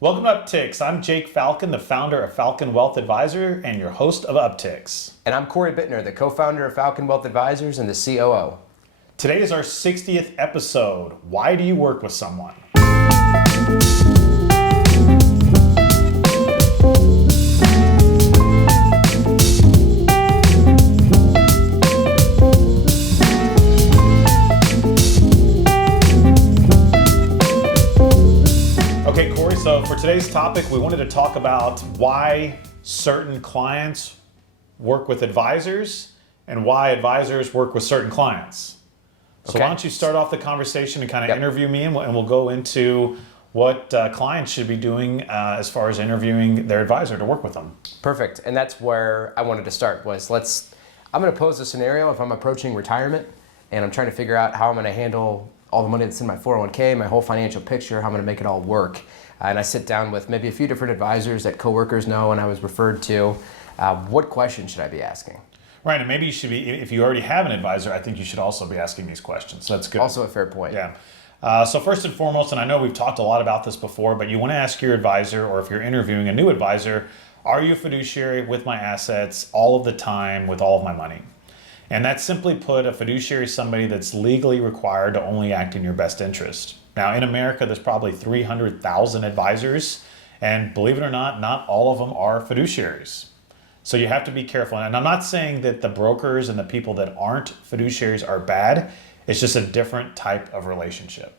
Welcome to Upticks. I'm Jake Falcon, the founder of Falcon Wealth Advisor and your host of Upticks. And I'm Cory, the co-founder of Falcon Wealth Advisors and the COO. Today is our 60th episode. Why do you work with someone? Okay, Cory, so for today's topic, we wanted to talk about why certain clients work with advisors and why advisors work with certain clients. So Okay. why don't you start off the conversation and kind of interview me, and we'll go into what clients should be doing as far as interviewing their advisor to work with them. Perfect. And that's where I wanted to start was I'm going to pose a scenario if I'm approaching retirement and I'm trying to figure out how I'm going to handle all the money that's in my 401k, my whole financial picture, how I'm going to make it all work. And I sit down with maybe a few different advisors that coworkers know and I was referred to. What questions should I be asking? Right, and maybe you should be, if you already have an advisor, I think you should also be asking these questions. That's good. Also a fair point. Yeah. So first and foremost, and I know we've talked a lot about this before, but you want to ask your advisor, or if you're interviewing a new advisor, are you a fiduciary with my assets all of the time with all of my money? And that's simply put, a fiduciary is somebody that's legally required to only act in your best interest. Now, in America, there's probably 300,000 advisors, and believe it or not all of them are fiduciaries. So you have to be careful. And I'm not saying that the brokers and the people that aren't fiduciaries are bad. It's just a different type of relationship.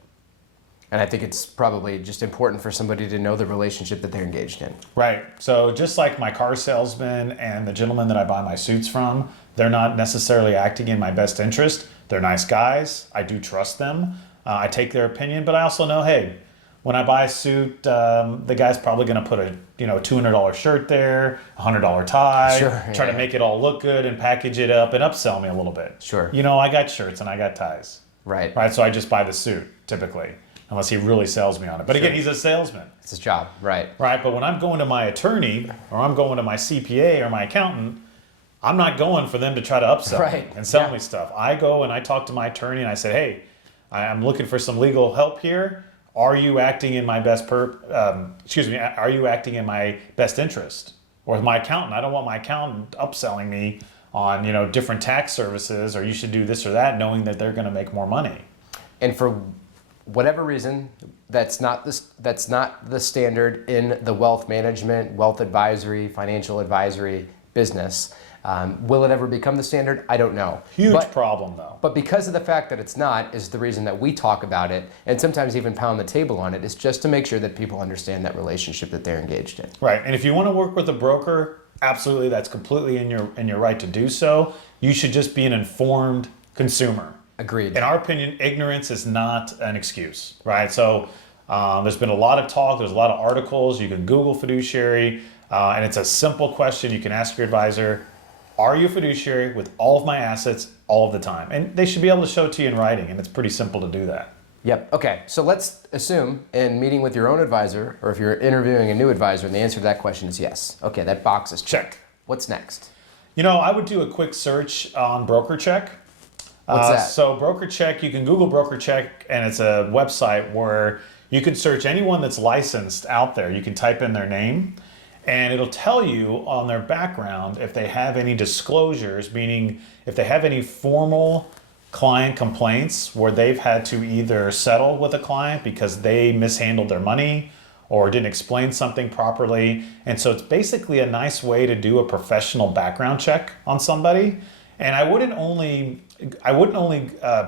And I think it's probably just important for somebody to know the relationship that they're engaged in. Right. So just like my car salesman and the gentleman that I buy my suits from, they're not necessarily acting in my best interest. They're nice guys. I do trust them. I take their opinion, but I also know, hey, when I buy a suit, the guy's probably going to put a $200 shirt there, a $100 tie, try to make it all look good and package it up and upsell me a little bit. Sure. I got shirts and I got ties. Right. Right. So I just buy the suit typically, unless he really sells me on it. But again, he's a salesman. It's his job. Right. Right. But when I'm going to my attorney or I'm going to my CPA or my accountant, I'm not going for them to try to upsell me and sell me stuff. I go and I talk to my attorney and I say, hey, I'm looking for some legal help here. Are you acting in my best are you acting in my best interest? Or with my accountant, I don't want my accountant upselling me on, different tax services, or you should do this or that, knowing that they're going to make more money. And for whatever reason, that's not the standard in the wealth management, wealth advisory, financial advisory business. Will it ever become the standard? I don't know. Huge problem though. But because of the fact that it's not is the reason that we talk about it and sometimes even pound the table on it is just to make sure that people understand that relationship that they're engaged in. Right. And if you want to work with a broker, absolutely, that's completely in your right to do so. You should just be an informed consumer. Agreed. In our opinion, ignorance is not an excuse, right? So there's been a lot of talk, there's a lot of articles. You can Google fiduciary, and it's a simple question you can ask your advisor. Are you a fiduciary with all of my assets all of the time? And they should be able to show it to you in writing, and it's pretty simple to do that. Yep. Okay. So let's assume in meeting with your own advisor, or if you're interviewing a new advisor, and the answer to that question is yes. Okay, that box is checked. What's next? I would do a quick search on BrockerCheck. What's that? So BrokerCheck, you can Google BrokerCheck, and it's a website where you can search anyone that's licensed out there. You can type in their name, and it'll tell you on their background if they have any disclosures, meaning if they have any formal client complaints where they've had to either settle with a client because they mishandled their money or didn't explain something properly. And so it's basically a nice way to do a professional background check on somebody. And I wouldn't only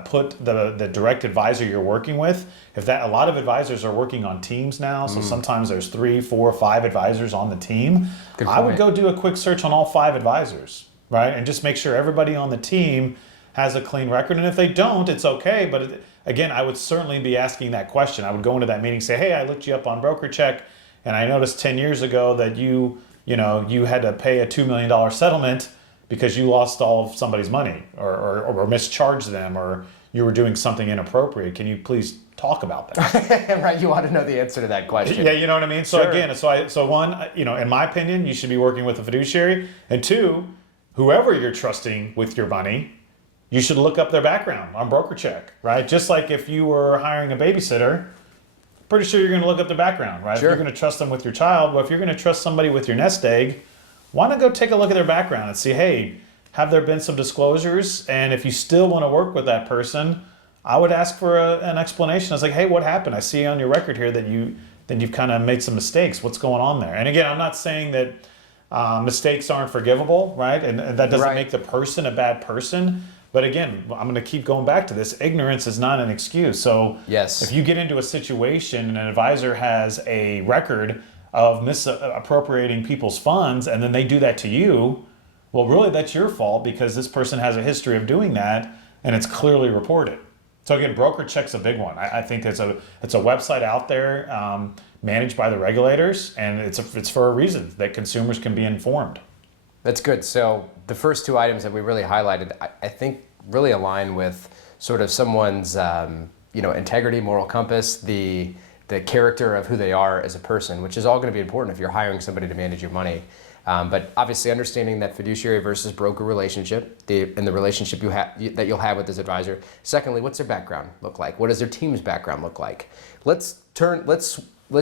put the direct advisor you're working with. A lot of advisors are working on teams now, so sometimes there's 3, 4, 5 advisors on the team. I would go do a quick search on all 5 advisors, right? And just make sure everybody on the team has a clean record. And if they don't, it's okay. But again, I would certainly be asking that question. I would go into that meeting and say, hey, I looked you up on BrokerCheck, and I noticed 10 years ago that you had to pay a $2 million settlement because you lost all of somebody's money or mischarged them, or you were doing something inappropriate. Can you please talk about that? Right, you want to know the answer to that question. Yeah, you know what I mean? So Sure. again, so one, in my opinion, you should be working with a fiduciary. And 2, whoever you're trusting with your money, you should look up their background on BrokerCheck, right? Just like if you were hiring a babysitter, pretty sure you're going to look up the background, right? Sure. If you're going to trust them with your child, well, if you're going to trust somebody with your nest egg, why not go take a look at their background and see, hey, have there been some disclosures? And if you still want to work with that person, I would ask for an explanation. I was like, hey, what happened? I see on your record here that you've kind of made some mistakes. What's going on there? And again, I'm not saying that mistakes aren't forgivable, right? And that doesn't make the person a bad person. But again, I'm going to keep going back to this. Ignorance is not an excuse. So yes, if you get into a situation and an advisor has a record of misappropriating people's funds and then they do that to you, well, really that's your fault because this person has a history of doing that and it's clearly reported. So again, BrockerCheck's a big one. I think it's a website out there managed by the regulators, and it's for a reason that consumers can be informed. That's good. So the first two items that we really highlighted, I think really align with sort of someone's integrity, moral compass, the character of who they are as a person, which is all going to be important if you're hiring somebody to manage your money. But obviously understanding that fiduciary versus broker relationship and the relationship that you'll have with this advisor. Secondly, what's their background look like? What does their team's background look like? Let's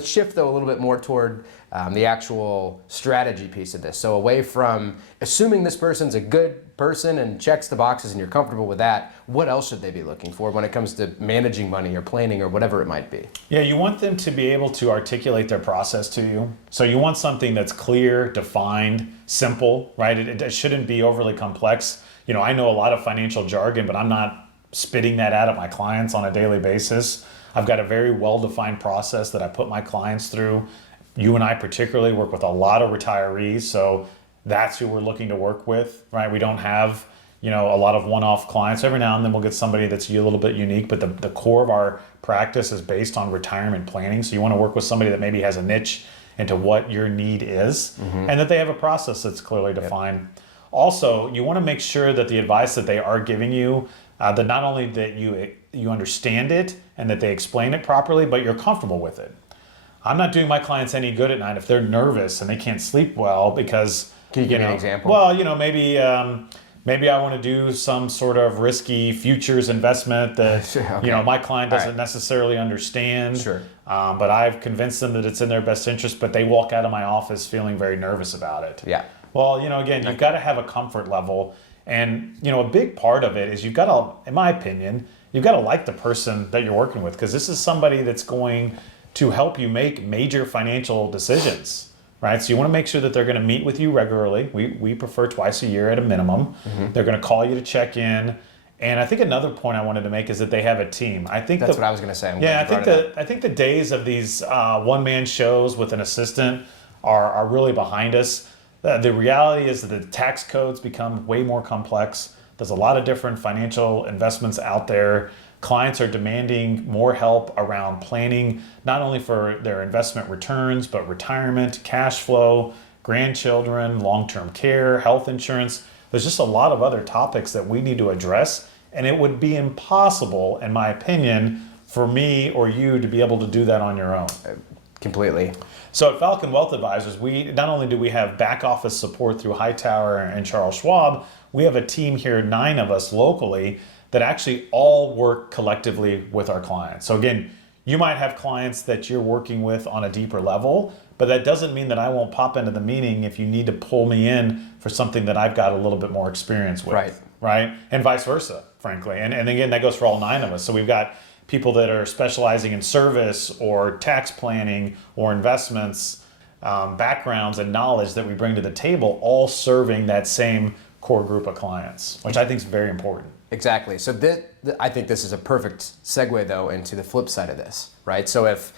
shift though a little bit more toward the actual strategy piece of this. So away from assuming this person's a good person and checks the boxes and you're comfortable with that, what else should they be looking for when it comes to managing money or planning or whatever it might be? Yeah, you want them to be able to articulate their process to you. So you want something that's clear, defined, simple, right? It shouldn't be overly complex. I know a lot of financial jargon, but I'm not spitting that out at my clients on a daily basis. I've got a very well-defined process that I put my clients through. You and I particularly work with a lot of retirees, so that's who we're looking to work with, right? We don't have, a lot of one-off clients. Every now and then we'll get somebody that's a little bit unique, but the core of our practice is based on retirement planning. So you want to work with somebody that maybe has a niche into what your need is, and that they have a process that's clearly defined. Yep. Also, you want to make sure that the advice that they are giving you, that not only that you understand it and that they explain it properly, but you're comfortable with it. I'm not doing my clients any good at night if they're nervous and they can't sleep well because... Can you give me an example? Well, maybe I want to do some sort of risky futures investment that okay. My client doesn't necessarily understand. Sure. But I've convinced them that it's in their best interest, but they walk out of my office feeling very nervous about it. Yeah. Well, again, you've got to have a comfort level. And, a big part of it is you've got to, in my opinion, you've got to like the person that you're working with, because this is somebody that's going to help you make major financial decisions, right? So you want to make sure that they're going to meet with you regularly. We prefer twice a year at a minimum. They're going to call you to check in. And I think another point I wanted to make is that they have a team. I think that's what I was going to say. I think the days of these one-man shows with an assistant are really behind us. The reality is that the tax codes become way more complex. There's a lot of different financial investments out there. Clients are demanding more help around planning, not only for their investment returns, but retirement, cash flow, grandchildren, long-term care, health insurance. There's just a lot of other topics that we need to address, and it would be impossible, in my opinion, for me or you to be able to do that on your own. Completely. So at Falcon Wealth Advisors, we not only do we have back office support through Hightower and Charles Schwab, we have a team here, 9 of us locally, that actually all work collectively with our clients. So again, you might have clients that you're working with on a deeper level, but that doesn't mean that I won't pop into the meeting if you need to pull me in for something that I've got a little bit more experience with. Right? And vice versa, frankly. And again, that goes for all 9 of us. So we've got people that are specializing in service or tax planning or investments, backgrounds and knowledge that we bring to the table, all serving that same core group of clients, which I think is very important. Exactly. So I think this is a perfect segue, though, into the flip side of this, right? So if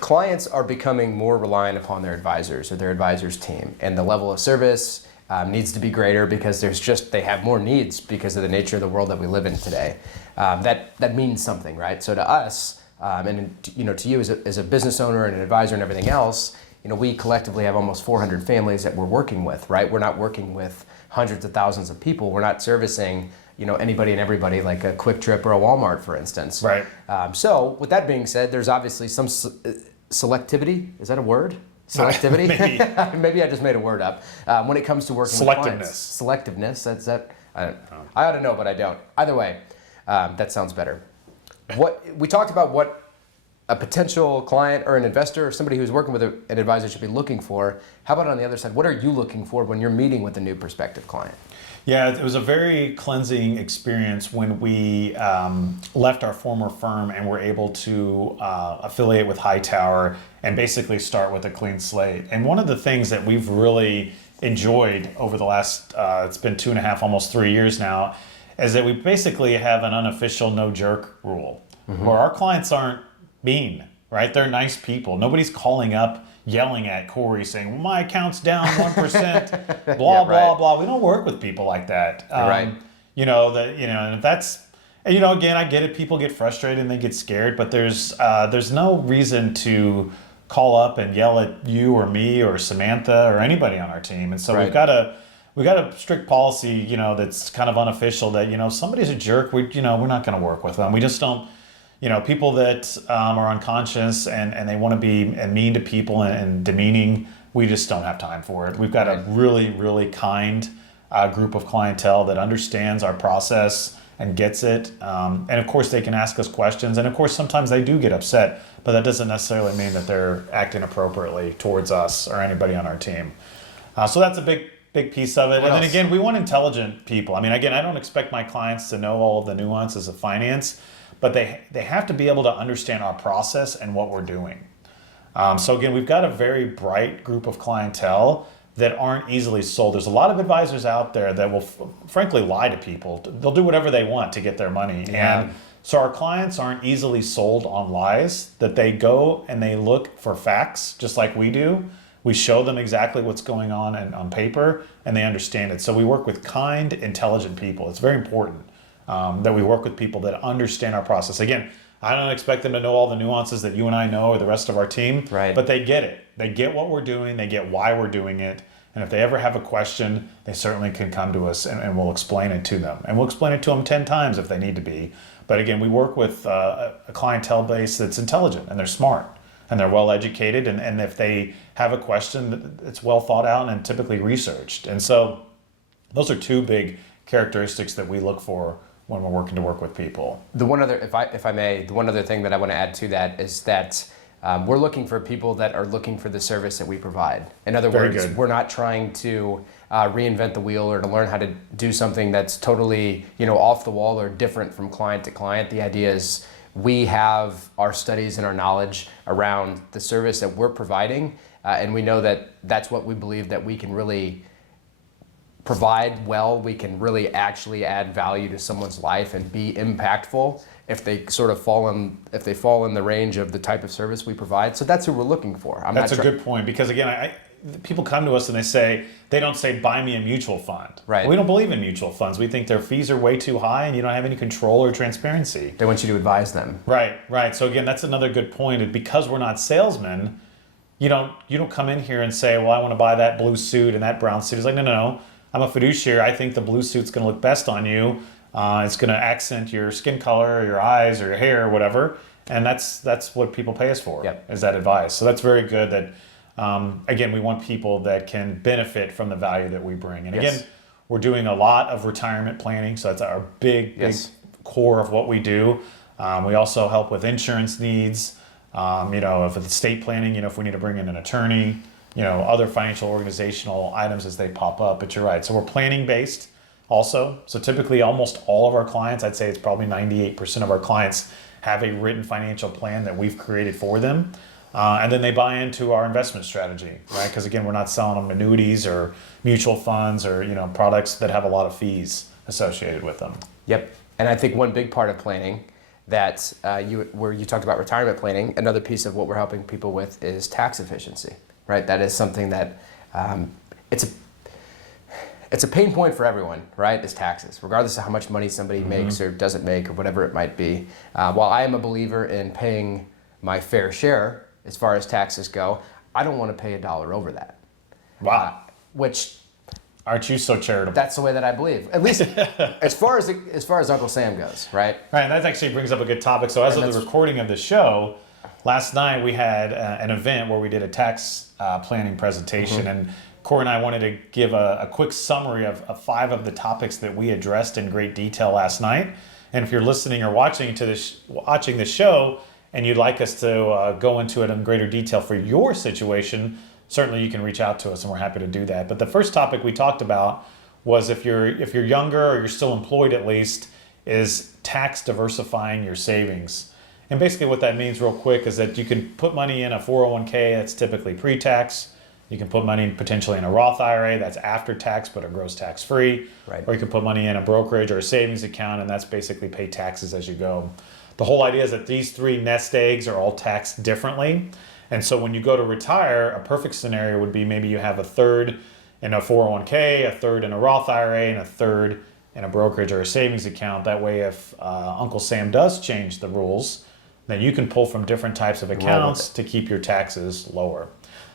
clients are becoming more reliant upon their advisors or their advisors team, and the level of service needs to be greater because they have more needs because of the nature of the world that we live in today, that means something, right? So to us, and to you as a business owner and an advisor and everything else, we collectively have almost 400 families that we're working with, right? We're not working with hundreds of thousands of people. We're not servicing, anybody and everybody like a Quick Trip or a Walmart, for instance. Right. So with that being said, there's obviously some selectivity. Is that a word? Selectivity? Maybe. Maybe I just made a word up. When it comes to working with clients. Selectiveness. That's that. I ought to know, but I don't. Either way, that sounds better. We talked about what a potential client or an investor or somebody who's working with an advisor should be looking for, how about on the other side? What are you looking for when you're meeting with a new prospective client? Yeah, it was a very cleansing experience when we left our former firm and were able to affiliate with Hightower and basically start with a clean slate. And one of the things that we've really enjoyed over the last, it's been 2.5, almost 3 years now, is that we basically have an unofficial no jerk rule, where our clients aren't mean, right? They're nice people. Nobody's calling up yelling at Cory saying, well, my account's down 1%, blah, blah, blah. We don't work with people like that. Right. And if that's, and again, I get it. People get frustrated and they get scared, but there's no reason to call up and yell at you or me or Samantha or anybody on our team. And so we've got a strict policy, that's kind of unofficial that, if somebody's a jerk, we're not going to work with them. We just don't, people that are unconscious and they want to be mean to people and demeaning, we just don't have time for it. We've got a really, really kind group of clientele that understands our process and gets it. And of course, they can ask us questions. And of course, sometimes they do get upset, but that doesn't necessarily mean that they're acting appropriately towards us or anybody on our team. So that's a big piece of it. And then again, we want intelligent people. I mean, again, I don't expect my clients to know all of the nuances of finance, but they have to be able to understand our process and what we're doing. So again, we've got a very bright group of clientele that aren't easily sold. There's a lot of advisors out there that will frankly lie to people. They'll do whatever they want to get their money. Yeah. And so our clients aren't easily sold on lies, that they go and they look for facts just like we do. We show them exactly what's going on paper and they understand it. So we work with kind, intelligent people. It's very important that we work with people that understand our process. Again, I don't expect them to know all the nuances that you and I know or the rest of our team, but they get it. They get what we're doing. They get why we're doing it. And if they ever have a question, they certainly can come to us and we'll explain it to them. And we'll explain it to them 10 times if they need to be. But again, we work with a clientele base that's intelligent and they're smart and they're well educated. And if they have a question, it's well thought out and typically researched. And so those are two big characteristics that we look for when we're working to work with people. The one other, if I may, the one other thing that I want to add to that is that we're looking for people that are looking for the service that we provide. In other words, we're not trying to reinvent the wheel or to learn how to do something that's totally, off the wall or different from client to client. The idea is we have our studies and our knowledge around the service that we're providing, and we know that that's what we believe that we can really provide well. We can really actually add value to someone's life and be impactful if they sort of fall in the range of the type of service we provide. So that's who we're looking for. That's a good point, because again, people come to us and they don't say, buy me a mutual fund. Right. We don't believe in mutual funds. We think their fees are way too high and you don't have any control or transparency. They want you to advise them. Right. So again, that's another good point. And because we're not salesmen, you don't come in here and say, well, I want to buy that blue suit and that brown suit. It's like, no. I'm a fiduciary. I think the blue suit's going to look best on you. It's going to accent your skin color, or your eyes, or your hair, or whatever. And that's what people pay us for, is that advice. So that's very good that, again, we want people that can benefit from the value that we bring. And again, we're doing a lot of retirement planning. So that's our big core of what we do. We also help with insurance needs, if it's estate planning, if we need to bring in an attorney, other financial organizational items as they pop up. But you're right. So we're planning based also. So typically almost all of our clients, I'd say it's probably 98% of our clients have a written financial plan that we've created for them. And then they buy into our investment strategy, right? Because again, we're not selling them annuities or mutual funds or, products that have a lot of fees associated with them. Yep. And I think one big part of planning that where you talked about retirement planning, another piece of what we're helping people with is tax efficiency. Right, that is something that it's a pain point for everyone, right? Is taxes, regardless of how much money somebody makes or doesn't make or whatever it might be. While I am a believer in paying my fair share as far as taxes go, I don't want to pay $1 over that. Wow. Which aren't you so charitable? That's the way that I believe, at least as far as Uncle Sam goes, right? Right, and that actually brings up a good topic. So as of the recording of the show, last night we had an event where we did a tax planning presentation, and Cory and I wanted to give a quick summary of 5 of the topics that we addressed in great detail last night. And if you're listening or watching this show and you'd like us to go into it in greater detail for your situation, certainly you can reach out to us and we're happy to do that. But the first topic we talked about was if you're younger or you're still employed at least, is tax diversifying your savings. And basically what that means real quick is that you can put money in a 401k that's typically pre-tax. You can put money potentially in a Roth IRA that's after tax but it grows tax free. Right. Or you can put money in a brokerage or a savings account and that's basically pay taxes as you go. The whole idea is that these three nest eggs are all taxed differently. And so when you go to retire, a perfect scenario would be maybe you have a third in a 401k, a third in a Roth IRA, and a third in a brokerage or a savings account. That way, if Uncle Sam does change the rules, then you can pull from different types of accounts to keep your taxes lower.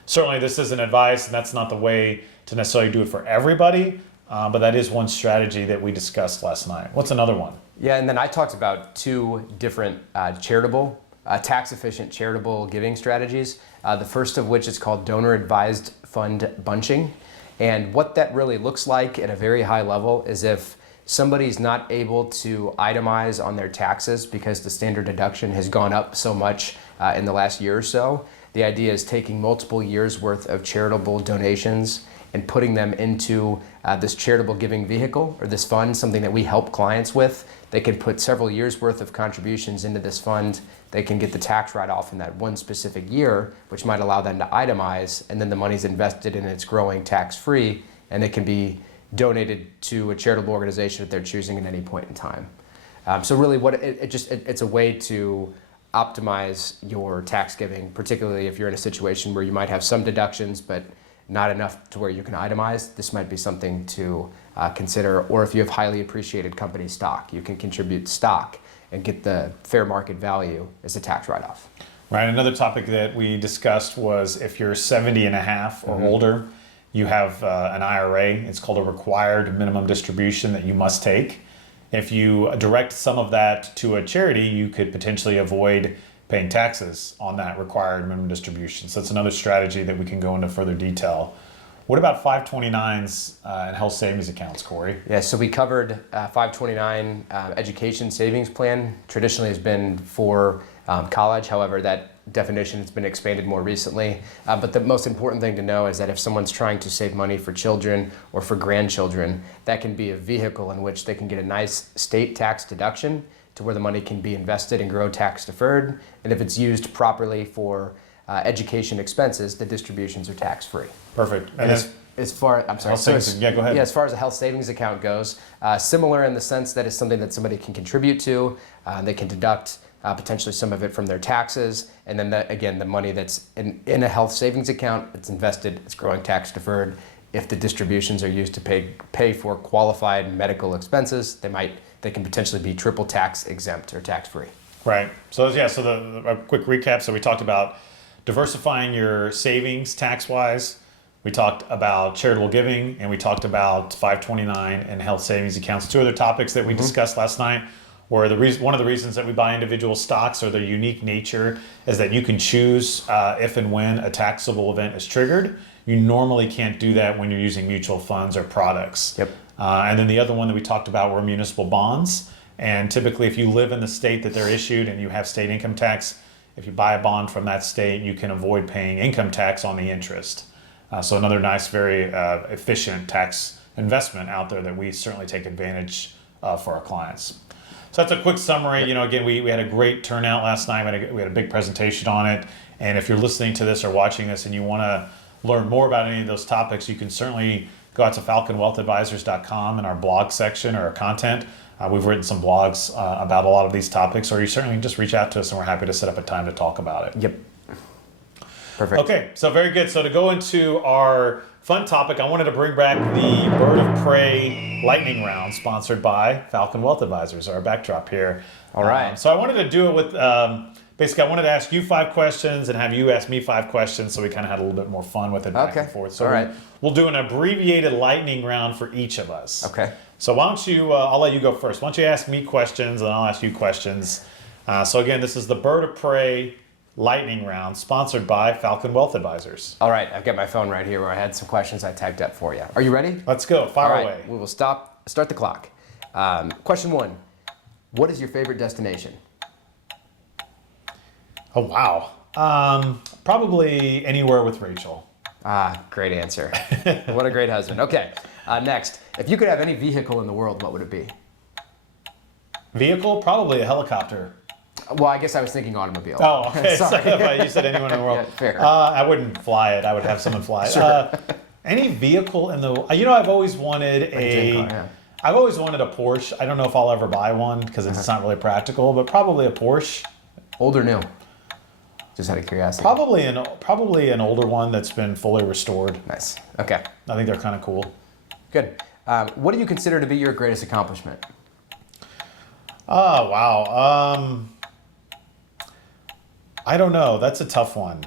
Certainly, this isn't advice, and that's not the way to necessarily do it for everybody, but that is one strategy that we discussed last night. What's another one? Yeah, and then I talked about two different tax-efficient charitable giving strategies. The first of which is called donor-advised fund bunching. And what that really looks like at a very high level is if somebody's not able to itemize on their taxes because the standard deduction has gone up so much in the last year or so, the idea is taking multiple years worth of charitable donations and putting them into this charitable giving vehicle or this fund, something that we help clients with. They can put several years worth of contributions into this fund. They can get the tax write-off in that one specific year, which might allow them to itemize, and then the money's invested and it's growing tax-free, and it can be donated to a charitable organization that they're choosing at any point in time. So really it's a way to optimize your tax giving, particularly if you're in a situation where you might have some deductions, but not enough to where you can itemize. This might be something to consider. Or if you have highly appreciated company stock, you can contribute stock and get the fair market value as a tax write-off. Right. Another topic that we discussed was if you're 70 and a half or older, you have an IRA. It's called a required minimum distribution that you must take. If you direct some of that to a charity, you could potentially avoid paying taxes on that required minimum distribution. So that's another strategy that we can go into further detail. What about 529s and health savings accounts, Cory? Yeah, so we covered 529 education savings plan. Traditionally has been for college. However, that definition has been expanded more recently. But the most important thing to know is that if someone's trying to save money for children or for grandchildren, that can be a vehicle in which they can get a nice state tax deduction to where the money can be invested and grow tax deferred. And if it's used properly for education expenses, the distributions are tax free. Perfect. And as far go ahead. Yeah, as far as a health savings account goes, similar in the sense that it's something that somebody can contribute to. They can deduct potentially some of it from their taxes, and then the money that's in a health savings account, it's invested, it's growing tax deferred. If the distributions are used to pay for qualified medical expenses, they can potentially be triple tax exempt or tax free. Right. So a quick recap. So we talked about diversifying your savings tax-wise. We talked about charitable giving, and we talked about 529 and health savings accounts. Two other topics that we discussed last night were one of the reasons that we buy individual stocks, or their unique nature, is that you can choose if and when a taxable event is triggered. You normally can't do that when you're using mutual funds or products. Yep. And then the other one that we talked about were municipal bonds. And typically, if you live in the state that they're issued and you have state income tax, if you buy a bond from that state, you can avoid paying income tax on the interest. So another nice, very efficient tax investment out there that we certainly take advantage of for our clients. So that's a quick summary. Yep. Again, we had a great turnout last night. We had a big presentation on it. And if you're listening to this or watching this and you want to learn more about any of those topics, you can certainly go out to falconwealthadvisors.com in our blog section or our content. We've written some blogs about a lot of these topics, or you certainly just reach out to us and we're happy to set up a time to talk about it. Yep. Perfect. Okay, so very good. So to go into our fun topic, I wanted to bring back the Bird of Prey lightning round sponsored by Falcon Wealth Advisors, our backdrop here. All right. So I wanted to do it with, basically I wanted to ask you 5 questions and have you ask me 5 questions, so we kind of had a little bit more fun with it back and forth. So all right. We'll do an abbreviated lightning round for each of us. Okay. So why don't you, I'll let you go first. Why don't you ask me questions and I'll ask you questions. So again, this is the Bird of Prey lightning round sponsored by Falcon Wealth Advisors. All right, I've got my phone right here where I had some questions I typed up for you. Are you ready? Let's go. Fire away. We will start the clock. Question 1. What is your favorite destination? Oh, wow. Probably anywhere with Rachel. Ah, great answer. What a great husband. Okay, next. If you could have any vehicle in the world, what would it be? Vehicle? Probably a helicopter. Well, I guess I was thinking automobile. Oh, okay. Sorry. So, you said anyone in the world. Yeah, fair. I wouldn't fly it. I would have someone fly it. Sure. Any vehicle in the... I've always wanted dream car, yeah. I've always wanted a Porsche. I don't know if I'll ever buy one because it's not really practical, but probably a Porsche. Old or new? Just out of curiosity. Probably an older one that's been fully restored. Nice. Okay. I think they're kind of cool. Good. What do you consider to be your greatest accomplishment? Oh, wow. I don't know. That's a tough one.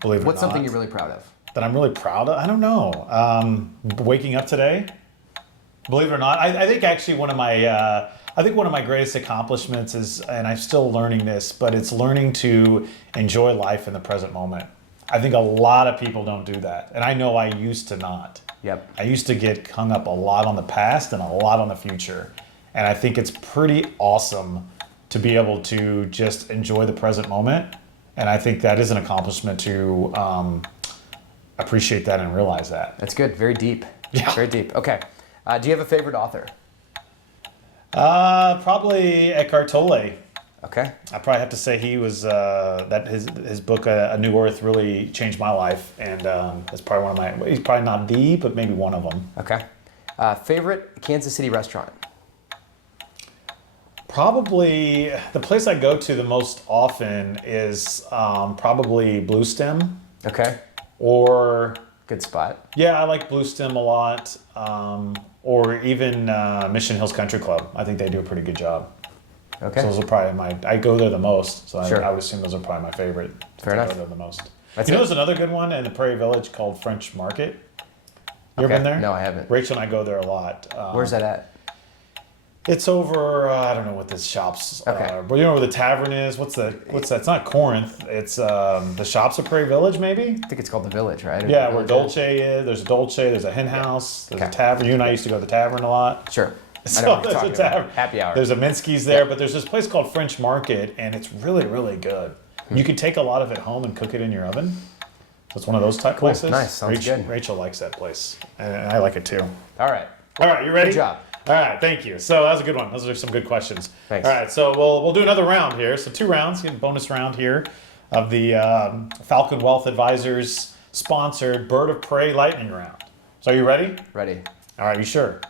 Believe it or not. What's something you're really proud of? That I'm really proud of? I don't know. Waking up today? Believe it or not. I think actually one of my greatest accomplishments is, and I'm still learning this, but it's learning to enjoy life in the present moment. I think a lot of people don't do that. And I know I used to not. Yep. I used to get hung up a lot on the past and a lot on the future. And I think it's pretty awesome to be able to just enjoy the present moment. And I think that is an accomplishment to appreciate that and realize that. That's good. Very deep. Yeah. Very deep. Okay. Do you have a favorite author? Probably Eckhart Tolle. Okay. I probably have to say he was that his book A New Earth really changed my life, and it's probably one of my. He's probably not the, but maybe one of them. Okay. Favorite Kansas City restaurant? Probably the place I go to the most often is probably Blue Stem. Okay. Or good spot. Yeah, I like Blue Stem a lot. Or even Mission Hills Country Club. I think they do a pretty good job. Okay. So those are probably I go there the most, so Sure. I would assume those are probably my favorite. Fair enough. I go there the most. That's There's another good one in the Prairie Village called French Market. You ever been there? No, I haven't. Rachel and I go there a lot. Where's that at? It's over. I don't know what this shops Okay. are, but you know where the tavern is. What's that? It's not Corinth. It's the shops of Prairie Village, maybe. I think it's called the Village, right? Or Yeah, the where Village Dolce is. There's a Dolce. There's a hen house. There's Okay. a tavern. You and I used to go to the tavern a lot. Sure. I So know what you're there's a talking about. tavern. Happy hour. There's a Minsky's there, but there's this place called French Market, and it's really, really good. You can take a lot of it home and cook it in your oven. So it's one of those type places. Nice. Sounds good. Rachel likes that place, and I like it too. All right. All right, you ready? Good job. All right, thank you. So that was a good one. Those are some good questions. Thanks. All right, so we'll do another round here. So 2 rounds, get a bonus round here of the Falcon Wealth Advisors sponsored Bird of Prey Lightning Round. So are you ready? Ready. All right, you sure?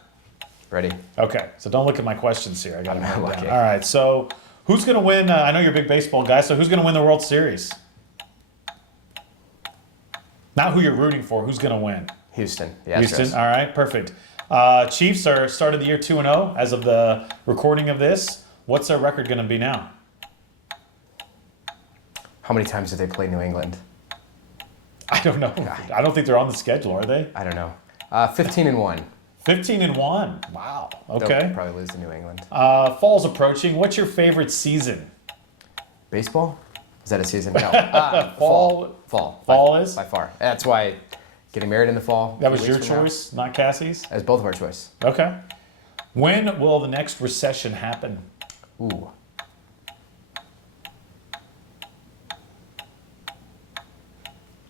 Ready. Okay, so don't look at my questions here. I got I'm them not down. looking. All right, so who's going to win? I know you're a big baseball guy, so who's going to win the World Series? Not who you're rooting for. Who's going to win? Houston. Yeah. Houston. All right, perfect. Chiefs are started the year 2-0 as of the recording of this. What's their record going to be now? How many times did they play New England? I don't know. I don't think they're on the schedule, are they? I don't know. 15-1. 15-1. Wow. They'll Okay. probably lose to New England. Fall's approaching. What's your favorite season? Baseball? Is that a season? No. Fall. Fall. Fall by, is? by far. That's why getting married in the fall. That a few was your weeks from now, choice, not Cassie's? That was both of our choice. Okay. When will the next recession happen? Ooh.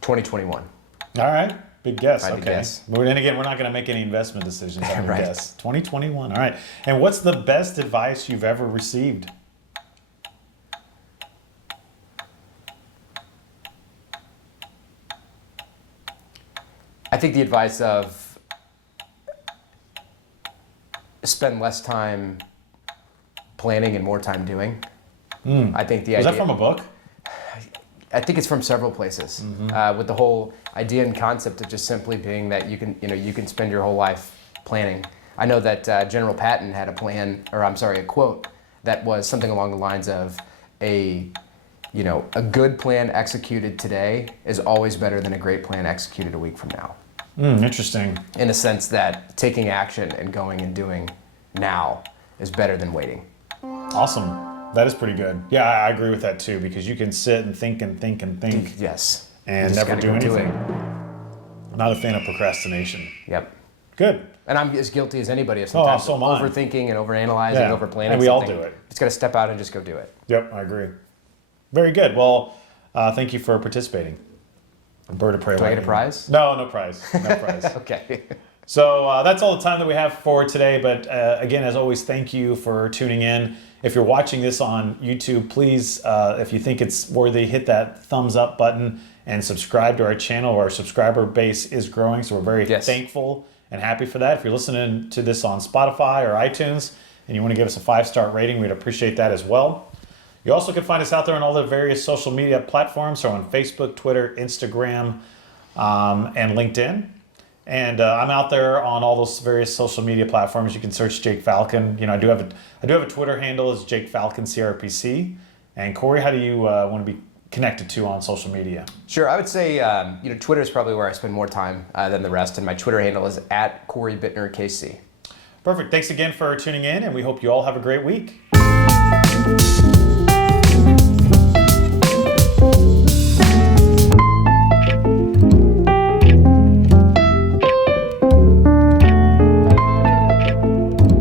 $2021. All right. Big guess. Tried to Okay. guess. And again, we're not going to make any investment decisions. I'm going Right. to guess. 2021. All right. And what's the best advice you've ever received? I think the advice of spend less time planning and more time doing. I think the Was idea. that from a book? I think it's from several places. With the whole idea and concept of just simply being that you can spend your whole life planning. I know that General Patton had a quote that was something along the lines of a good plan executed today is always better than a great plan executed a week from now. Interesting. In a sense that taking action and going and doing now is better than waiting. Awesome. That is pretty good. Yeah, I agree with that too, because you can sit and think and think and think Yes. and You just never gotta do go anything. I'm not a fan of procrastination. Yep. Good. And I'm as guilty as anybody of sometimes so am I. overthinking and overanalyzing, Yeah. overplanning. And we all something. do it. Just got to step out and just go do it. Yep, I agree. Very good. Well, thank you for participating. Bird of prey. Do I get a prize? No, no prize. No prize. Okay. So that's all the time that we have for today. But again, as always, thank you for tuning in. If you're watching this on YouTube, please, if you think it's worthy, hit that thumbs up button and subscribe to our channel. Our subscriber base is growing, so we're very thankful and happy for that. If you're listening to this on Spotify or iTunes and you want to give us a 5-star rating, we'd appreciate that as well. You also can find us out there on all the various social media platforms, so on Facebook, Twitter, Instagram, and LinkedIn. And I'm out there on all those various social media platforms. You can search Jake Falcon. You know, I do have a Twitter handle as Jake Falcon CRPC. And Cory, how do you want to be connected to on social media? Sure, I would say Twitter is probably where I spend more time than the rest, and my Twitter handle is @CoryBittnerKC. Perfect. Thanks again for tuning in, and we hope you all have a great week.